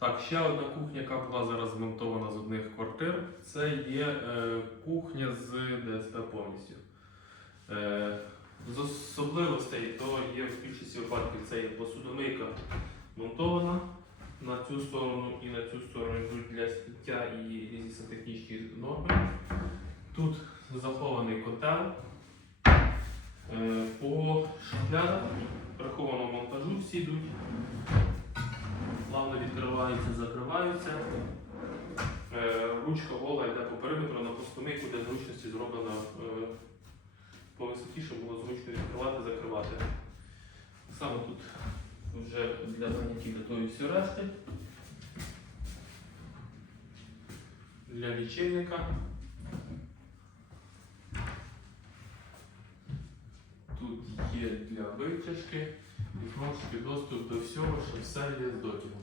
Так, ще одна кухня, яка була зараз змонтована з одних квартир, це є е, кухня з ДСП повністю. Е, з особливостей, то є в більшості випадків це є посудомийка монтована на цю сторону і на цю сторону йдуть для сміття і різні сантехнічні норми. Тут захований котел. Е, по шухлядах прихованого монтажу всі йдуть відкриваються, закриваються. Е, Ручка гола йде по периметру на постомийку, де зручності зроблено е, по висоті, щоб було зручно відкривати, закривати. Само тут вже для заняттів готові всі решти. Для лічильника. Тут є для витяжки і знову доступ до всього, що все є з дотягом.